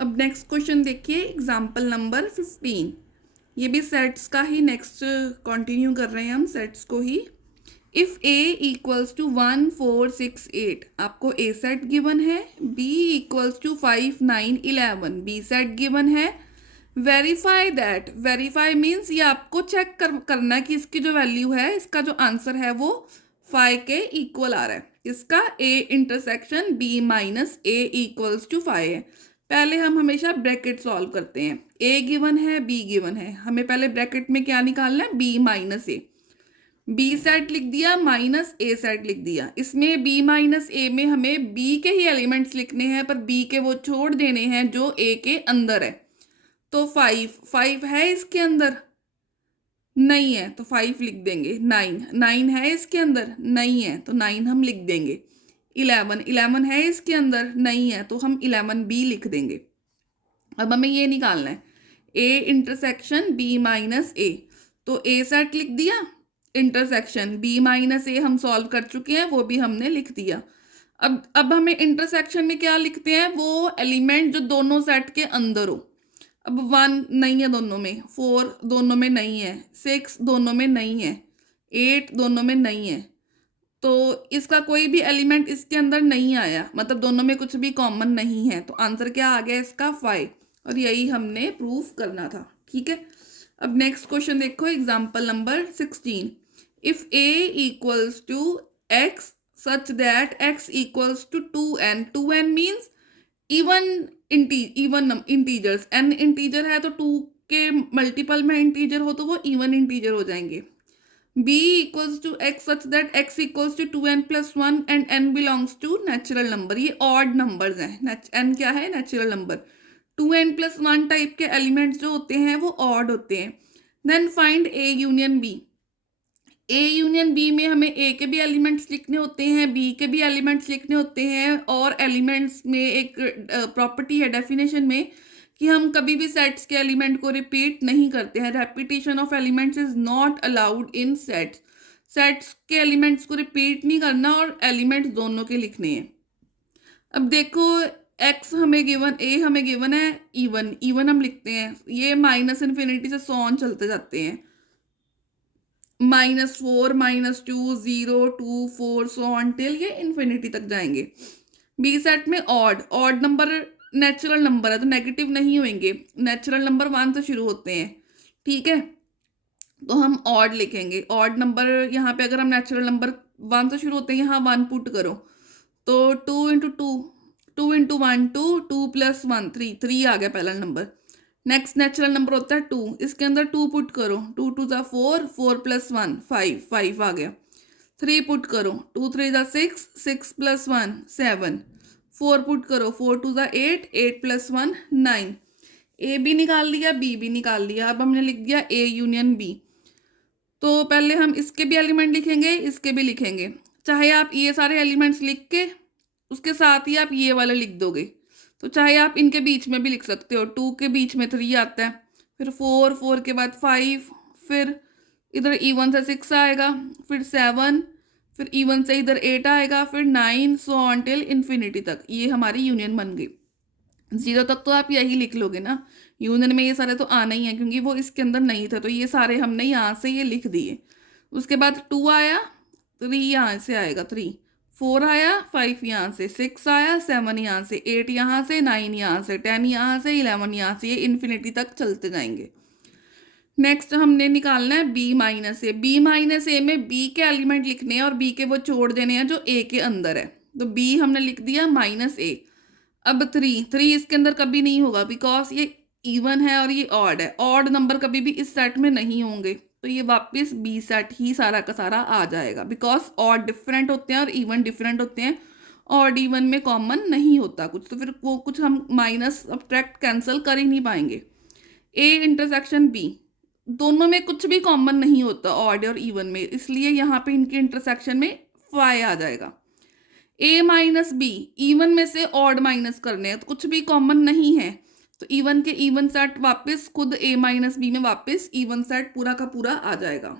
अब next question देखिए, example number 15। ये भी सेट्स का ही नेक्स्ट कंटिन्यू कर रहे हैं हम सेट्स को ही। इफ ए इक्वल्स टू 1 4 6 8, आपको ए सेट गिवन है। B equals to 5 9 11, B set given है। वेरीफाई दैट, वेरीफाई मीन्स ये आपको चेक करना है कि इसकी जो वैल्यू है, इसका जो आंसर है वो 5 के इक्वल आ रहा है। इसका A intersection B minus A equals to 5 है। पहले हम हमेशा ब्रैकेट सॉल्व करते हैं। ए गिवन है, बी गिवन है, हमें पहले ब्रैकेट में क्या निकालना है, B minus A. B set लिख दिया माइनस ए सेट लिख दिया। इसमें बी माइनस ए में हमें बी के ही एलिमेंट्स लिखने हैं, पर बी के वो छोड़ देने हैं जो ए के अंदर है। तो 5 है इसके अंदर, नहीं है तो 5 लिख देंगे। 9 है इसके अंदर, नहीं है तो 9 हम लिख देंगे। 11 है इसके अंदर, नहीं है तो हम 11 बी लिख देंगे। अब हमें ये निकालना है ए इंटरसेक्शन बी माइनस ए। तो ए सेट लिख दिया, इंटरसेक्शन बी माइनस ए हम सॉल्व कर चुके हैं, वो भी हमने लिख दिया। अब हमें इंटरसेक्शन में क्या लिखते हैं, वो एलिमेंट जो दोनों सेट के अंदर हो। अब 1 नहीं है दोनों में, 4 दोनों में नहीं है, 6 दोनों में नहीं है, 8 दोनों में नहीं है, तो इसका कोई भी एलिमेंट इसके अंदर नहीं आया, मतलब दोनों में कुछ भी कॉमन नहीं है। तो आंसर क्या आ गया इसका 5, और यही हमने प्रूफ करना था। ठीक है, अब नेक्स्ट क्वेश्चन देखो, example number 16। If A equals to X such that X equals to 2n, 2n means even integers. N integer है तो 2 के मल्टीपल में इंटीजर हो तो वो इवन इंटीजर हो जाएंगे। b equals to X such that X equals to 2n+1 and n belongs to natural number. ये ऑड नंबर्स हैं, n क्या है, नेचुरल नंबर। 2n+1 टाइप के एलिमेंट्स जो होते हैं वो ऑड होते हैं। Then find A union B. A union B में हमें ए के भी एलिमेंट्स लिखने होते हैं, बी के भी एलिमेंट्स लिखने होते हैं, और एलिमेंट्स में एक प्रॉपर्टी है डेफिनेशन में कि हम कभी भी सेट्स के एलिमेंट को रिपीट नहीं करते हैं। Repetition of elements is not allowed in sets. Sets के एलिमेंट्स को रिपीट नहीं करना और एलिमेंट्स दोनों के लिखने हैं। अब देखो, एक्स हमें गिवन, ए हमें गिवन है इवन हम लिखते हैं। ये माइनस इन्फिनिटी से सो ऑन चलते जाते हैं, -4 -2 0 2 4 सो ऑन टिल ये इन्फिनिटी तक जाएंगे। बी सेट में ऑड नंबर नेचुरल नंबर है तो नेगेटिव नहीं होंगे, नेचुरल नंबर 1 से शुरू होते हैं। ठीक है, तो हम ऑड लिखेंगे। ऑड नंबर यहाँ पे अगर हम नेचुरल नंबर 1 से शुरू होते हैं, यहाँ 1 पुट करो तो 2 × 2 2 × 1 2 2 + 1 3 आ गया पहला नंबर। नेक्स्ट नेचुरल नंबर होता है 2, इसके अंदर 2 पुट करो, 2 × 2 = 4 4 + 1 5 आ गया। 3 पुट करो, 2 × 3 = 6 6 + 1 7 4 पुट करो, 4 × 2 = 8 8 + 1 9। ए भी निकाल लिया, बी भी निकाल लिया। अब हमने लिख दिया ए यूनियन बी। तो पहले हम इसके भी एलिमेंट लिखेंगे, इसके भी लिखेंगे। चाहे आप ये सारे एलिमेंट्स लिख के उसके साथ ही आप ये वाला लिख दोगे, तो चाहे आप इनके बीच में भी लिख सकते हो। 2 के बीच में 3 आता है, फिर 4 के बाद 5, फिर इधर इवन से 6 आएगा, फिर 7, फिर इवन से इधर 8 आएगा, फिर 9 सो ऑन टिल इन्फिनिटी तक। ये हमारी यूनियन बन गई। 0 तक तो आप यही लिख लोगे ना, यूनियन में ये सारे तो आना ही है क्योंकि वो इसके अंदर नहीं था, तो ये सारे हमने यहाँ से ये लिख दिए। उसके बाद 2 आया, 3 यहाँ से आएगा, 3 4 आया, 5 यहाँ से, 6 आया, 7 यहाँ से, 8 यहाँ से, 9 यहाँ से, 10 यहाँ से, 11 यहाँ से, ये इन्फिनिटी तक चलते जाएंगे। नेक्स्ट हमने निकालना है B minus A. B minus ए में बी के एलिमेंट लिखने हैं और बी के वो छोड़ देने हैं जो ए के अंदर है। तो बी हमने लिख दिया -a। अब 3 इसके अंदर कभी नहीं होगा बिकॉज ये इवन है और ये ऑड है। ऑड नंबर कभी भी इस सेट में नहीं होंगे, तो ये वापस बी सेट ही सारा का सारा आ जाएगा बिकॉज ऑड डिफरेंट होते हैं और इवन डिफरेंट होते हैं। ऑड इवन में कॉमन नहीं होता कुछ, तो फिर वो कुछ हम माइनस सब्ट्रैक्ट कैंसिल कर ही नहीं पाएंगे। ए इंटरसेक्शन बी, दोनों में कुछ भी कॉमन नहीं होता ऑड और इवन में, इसलिए यहाँ पे इनके इंटरसेक्शन में 5 आ जाएगा। ए माइनस बी, इवन में से ऑड माइनस करने हैं तो कुछ भी कॉमन नहीं है, तो इवन के इवन सेट वापस खुद ए माइनस बी में वापस इवन सेट पूरा का पूरा आ जाएगा।